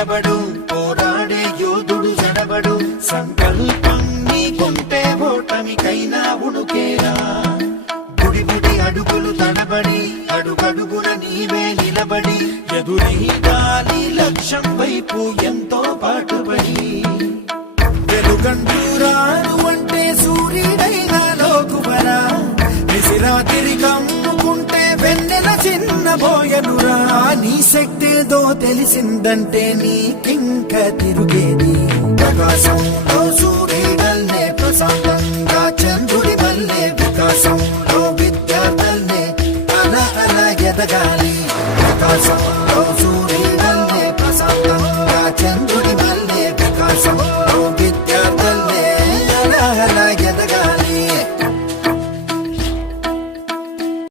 నిలబడు, పోరాడే యోధుడు జడబడు. సంకల్పం నీకుంటే ఓటమికైనా ఉణుకేరా. బుడి బుడి అడుగులు తడబడి, అడుగడుగున నీవే నిలబడి, ఎదురీదాలి లక్ష్యం వైపు ఎంతో పాటుపడి. వెలుగంటూరాను అంటే సూర్యుడైనా లోకువరా, నిసిరాతిరి కమ్ముకుంటే వెన్నెల చిన్నబోయనురా. నీ శక్తేదో తెలిసిందంటే నీకింక తిరుగేది. ప్రకాశంలో సూర్యుడల్లే, ప్రశాంతంగా చంద్రుడి వల్లే, వికాసంలో విద్యార్థుల్నే అలా అలా ఎదగాలి. ప్రకాశం